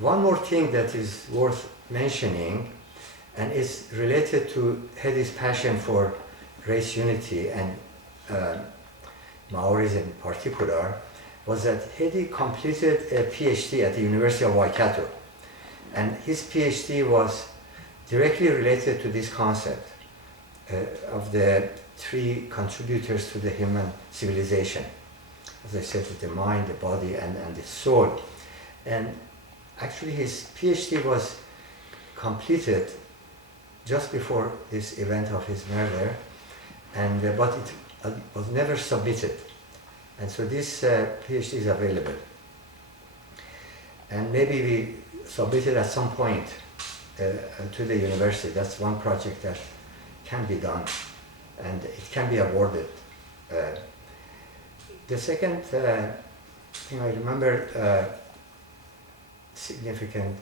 one more thing that is worth mentioning, and is related to Hedi's passion for race unity and Maoris in particular, was that Hedi completed a PhD at the University of Waikato. And his PhD was directly related to this concept of the three contributors to the human civilization. As I said, the mind, the body, and the soul. And actually his PhD was completed just before this event of his murder, and but it was never submitted. And so this PhD is available. And maybe we submit it at some point to the university. That's one project that can be done, and it can be awarded. The second thing I remember significant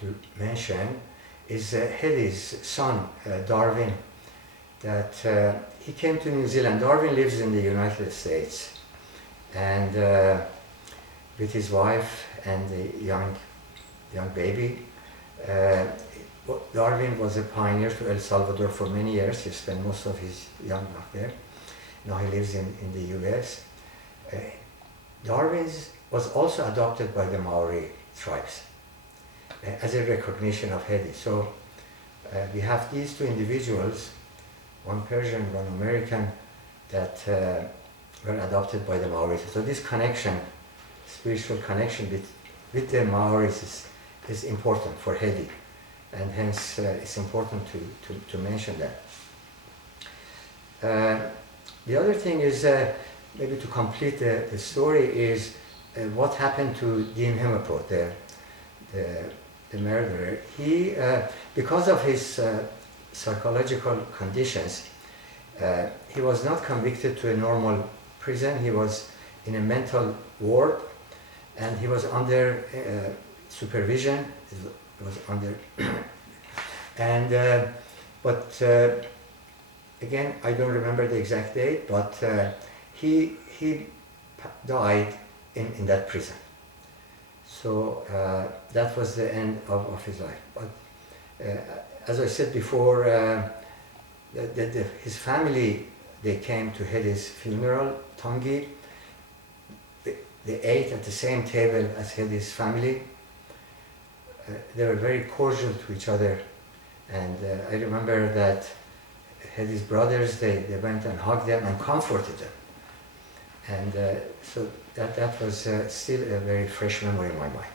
to mention is Hedi's son, Darwin, that he came to New Zealand. Darwin lives in the United States, and with his wife and the young baby. Darwin was a pioneer to El Salvador for many years. He spent most of his young life there. Now he lives in the US. Darwin was also adopted by the Maori tribes as a recognition of Hedi. So we have these two individuals, one Persian, one American, that were adopted by the Maoris. So this connection, spiritual connection with the Maoris is important for Hedi, and hence it's important to mention that. The other thing is, maybe to complete the story, is what happened to Dean Hemapro, the murderer. He, because of his psychological conditions, he was not convicted to a normal prison. He was in a mental ward, and he was under supervision. He was under, and but again, I don't remember the exact date, but he died in that prison. So that was the end of his life. But as I said before, his family, they came to Hedi's funeral, Tangi. They ate at the same table as Hedi's family. They were very cordial to each other, and I remember that Hedi's brothers, they went and hugged them and comforted them. And so that was still a very fresh memory in my mind.